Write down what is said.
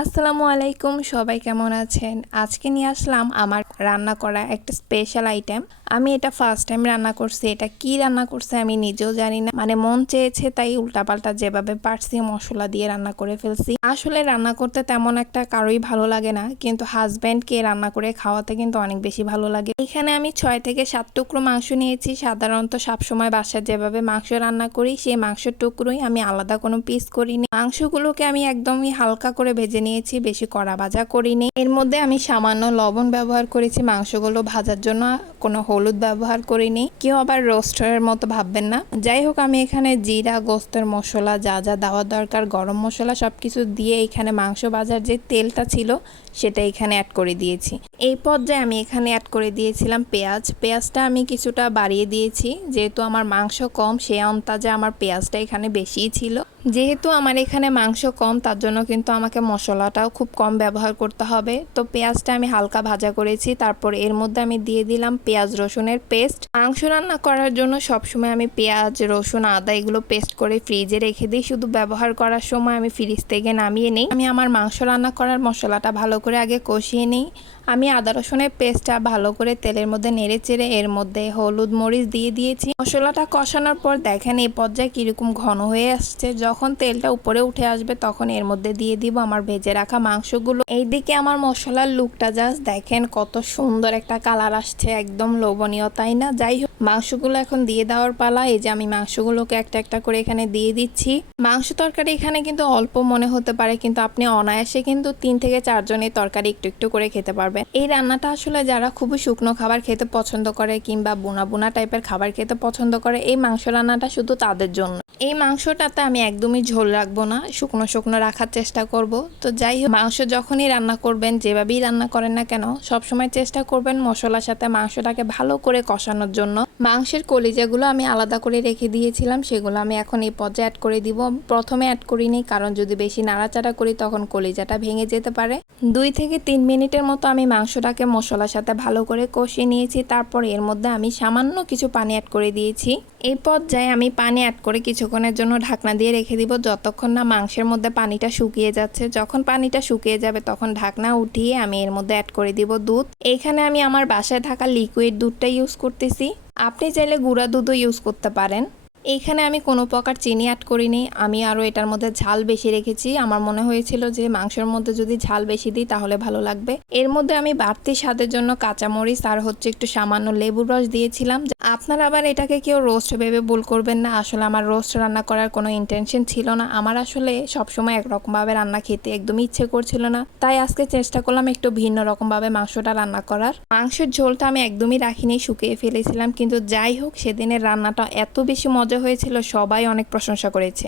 আসসালামু আলাইকুম, সবাই কেমন আছেন? আজকে নিয়ে আসলাম আমার রান্না করা একটা স্পেশাল আইটেম। আমি এটা ফার্স্ট টাইম রান্না করছি। এটা কি রান্না করছে আমি নিজেও জানি না। মানে মন চেয়েছে তাই উল্টাপাল্টা যেভাবে পারছি মশলা দিয়ে রান্না করে ফেলছি। আসলে রান্না করতে তেমন একটা কারোই ভালো লাগে না, কিন্তু হাজব্যান্ডকে রান্না করে খাওয়াতে কিন্তু অনেক বেশি ভালো লাগে। এখানে আমি 6 থেকে 7 টুকরো মাংস নিয়েছি। সাধারণত সবসময় বাসায় যেভাবে মাংস রান্না করি সেই মাংসের টুকরোই, আমি আলাদা কোনো পিস করিনি। মাংসগুলোকে আমি একদমই হালকা করে ভেজে নিয়েছি, বেশি কড়া ভাজা করিনি। এর মধ্যে আমি সামান্য লবণ ব্যবহার করেছি মাংসগুলো ভাজার জন্য, কোনো হলুদ ব্যবহার করিনি। কেউ আবার রোস্টের মতো ভাববেন না। যাই হোক, আমি এখানে জিরা, গোস্তের মশলা, যা যা দেওয়ার দরকার, গরম মশলা সবকিছু দিয়ে এখানে মাংস ভাজার যে তেলটা ছিল সেটা এখানে অ্যাড করে দিয়েছি। এই পর্যায়ে আমি এখানে অ্যাড করে দিয়েছিলাম পেঁয়াজটা আমি কিছুটা বাড়িয়ে দিয়েছি, যেহেতু আমার মাংস কম সেই অন্দাজে আমার পেঁয়াজটা এখানে বেশিই ছিল। যেহেতু আমার এখানে মাংস কম, তার জন্য কিন্তু আমাকে মশলাটাও খুব কম ব্যবহার করতে হবে। তো পেঁয়াজটা আমি হালকা ভাজা করেছি, তারপর এর মধ্যে আমি দিয়ে দিলাম পেঁয়াজ রসুনের পেস্ট। মাংস রান্না করার জন্য সবসময় আমি পেঁয়াজ, রসুন, আদা এগুলো পেস্ট করে ফ্রিজে রেখে দিই। শুধু ব্যবহার করার সময় আমি ফ্রিজ থেকে নামিয়ে নিই। আমি আমার মাংস রান্না করার মশলাটা ভালো করে আগে কষিয়ে নিই। আমি আদা রসুনের পেস্টটা ভালো করে তেলের মধ্যে নেড়ে চেড়ে এর মধ্যে হলুদ মরিচ দিয়ে দিয়েছি। মশলাটা কষানোর পর দেখেন এই পর্যায়ে কিরকম ঘন হয়ে আসছে। যখন তেলটা উপরে উঠে আসবে তখন এর মধ্যে দিয়ে দিব আমার ভেজে রাখা মাংসগুলো। এইদিকে আমার মশলার লুকটা জাস্ট দেখেন, কত সুন্দর একটা কালার আসছে, একদম লোভনীয়, তাই না? যাই হোক, মাংসগুলো এখন দিয়ে দেওয়ার পালা। এই যে আমি মাংসগুলোকে একটা একটা করে এখানে দিয়ে দিচ্ছি। মাংস তরকারি এখানে কিন্তু অল্প মনে হতে পারে, কিন্তু আপনি অনায়াসে কিন্তু 3 থেকে 4 জনের তরকারি একটু একটু করে খেতে পারবেন। এই রান্নাটা আসলে যারা খুবই শুকনো খাবার খেতে পছন্দ করে কিংবা বুনা বুনা টাইপের খাবার খেতে পছন্দ করে, এই মাংস রান্নাটা শুধু তাদের জন্য। এই মাংসটাতে আমি একদমই ঝোল রাখবো না, শুকনো শুকনো রাখার চেষ্টা করব। তো যাই হোক, মাংস যখনই রান্না করবেন, যেভাবেই রান্না করেন না কেন, সবসময় চেষ্টা করবেন মশলার সাথে মাংসটাকে ভালো করে কষানোর জন্য। মাংসের কলিজাগুলো আমি আলাদা করে রেখে দিয়েছিলাম, সেগুলো আমি এখন এই পর্যায়ে অ্যাড করে দিব। প্রথমে অ্যাড করিনি, কারণ যদি বেশি নাড়াচাড়া করি তখন কলিজাটা ভেঙে যেতে পারে। 2 থেকে 3 মিনিটের মতো আমি মাংসটাকে মশলার সাথে ভালো করে কষিয়ে নিয়েছি। তারপর এর মধ্যে আমি সামান্য কিছু পানি অ্যাড করে দিয়েছি। এই পর্যায়ে আমি পানি অ্যাড করে কিছুক্ষণের জন্য ঢাকনা দিয়ে রেখে দিব, যতক্ষণ না মাংসের মধ্যে পানিটা শুকিয়ে যাচ্ছে। যখন পানিটা শুকিয়ে যাবে তখন ঢাকনা উঠিয়ে আমি এর মধ্যে অ্যাড করে দিব দুধ। এখানে আমি আমার বাসায় থাকা লিকুইড দুধটা ইউজ করতেছি। আপনি চাইলে গুঁড়া দুধও ইউজ করতে পারেন। এইখানে আমি কোনো প্রকার চিনি অ্যাড করিনি। আমি আরও এটার মধ্যে ঝাল বেশি রেখেছি। আমার মনে হয়েছিল যে মাংসের মধ্যে যদি ঝাল বেশি দিই তাহলে ভালো লাগবে। এর মধ্যে আমি বাড়তি স্বাদের জন্য কাঁচামরিচ আর একটু সামান্য লেবুর রস দিয়েছিলাম। আপনারা আবার এটাকে কেউ রোস্ট ভেবে ভুল করবেন না। আসলে আমার রোস্ট রান্না করার কোনো ইন্টেনশন ছিল না। আমার আসলে সবসময় একরকমভাবে রান্না খেতে একদমই ইচ্ছে করছিল না, তাই আজকে চেষ্টা করলাম একটু ভিন্ন রকমভাবে মাংসটা রান্না করার। মাংসের ঝোলটা আমি একদমই রাখিনি, শুকিয়ে ফেলেছিলাম। কিন্তু যাই হোক, সেদিনের রান্নাটা এত বেশি মজা হয়েছিল, সবাই অনেক প্রশংসা করেছে।